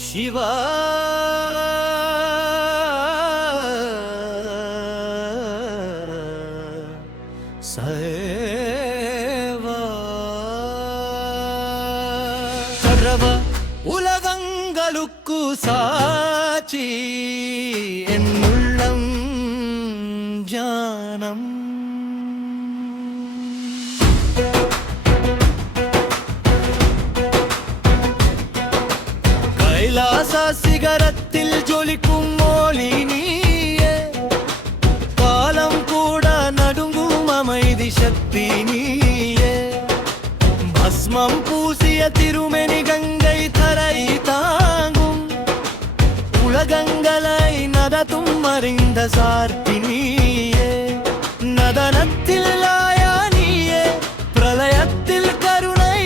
சிவா சேவா சர்வ உலகங்களுக்கு சாட்சி என் உள்ளம் ஜானம் கைலாச சிகரத்தில் ஜொலிக்கும் ஒளி நீயே, காலம் கூட நடுங்கும் அமைதி சக்தி நீயே. பஸ்மம் பூசிய திருமெனி கங்கை தரை தாங்கும், உலகங்களை நடத்தும் அறிந்த சார்த்தி நீயே. நடனத்தில் லாயா நீயே, பிரளயத்தில் கருணை.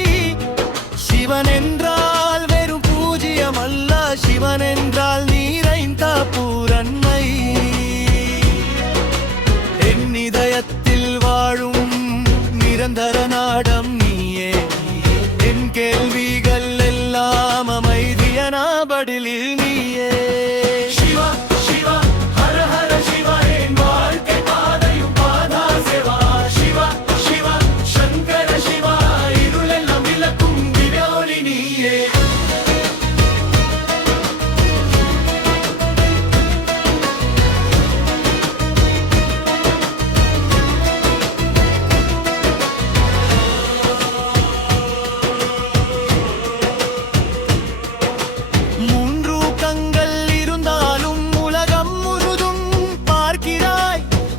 சிவன் என்றால் வெறும் பூஜ்யம் அல்ல, சிவன் என்றால் நீரைந்த பூரன்மை. என் இதயத்தில் வாழும் நிரந்தர நாடம் நீயே, என் கேள்விகள் எல்லாம் அமைதியனா பதிலில் நீயே. சிவா சிவா ஹர ஹர சிவா, என் வாழ்க்கை பாதையும் பாதா சேவா. சிவா சிவா சங்கர சிவா, இருளெல்லாம் விளக்கும் திவ்யோலி நீயே.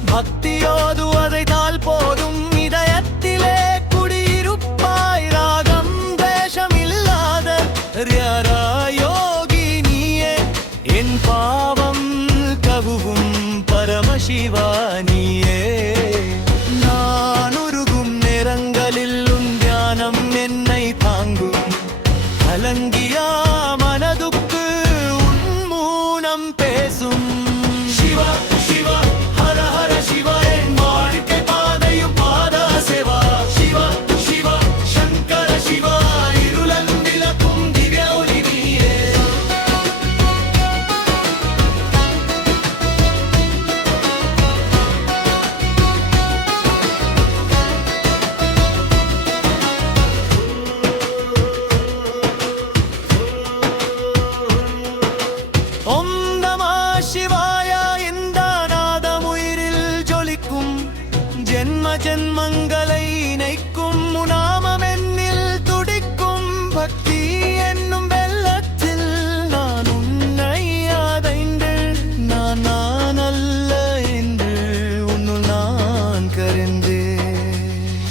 பக்தியோதுவதை தால் போதும், இதயத்திலே குடியிருப்பாய். ராகம் தேசம் இல்லாத யோகி நீயே, என் பாவம் கவுவும் பரமசிவா நீயே. நான் உருகும் நேரங்களில் உன் தியானம் என்னை தாங்கும், கலங்கியா மனதுக்கு உன் மூலம் பேசும். சிவா சிவா ஹர ஹர சிவா, என் வாழ்க்கை பாதையும் பாதா சேவா. சிவா சிவா சங்கர சிவா, இருளன் விளக்கும் திவ்ய ஒளி நீயே. ஓம் நம சிவாய, இந்த நாதம் உயிரில் ஜொலிக்கும், ஜென்ம ஜென்மங்களை இணைக்கும். நாமம் என்னில் துடிக்கும், பக்தி என்னும் வெள்ளத்தில் நான் உன்னை அடைந்து, நான் நான் அல்ல என்று உன்னுள் நான் கரைந்தேன்.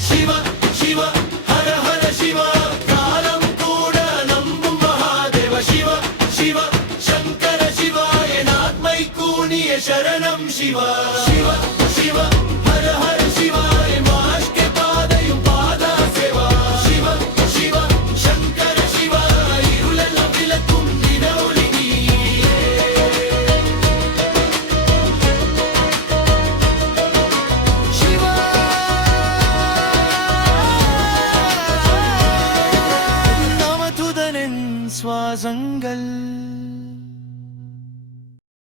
சிவா சிவா ஹர ஹர சிவா, காலம் கூட நம்பும் மகாதேவ. சிவா சிவா சங்கர சிவா, என் ஆத்மை கூனிய சரணம். சிவா சிவா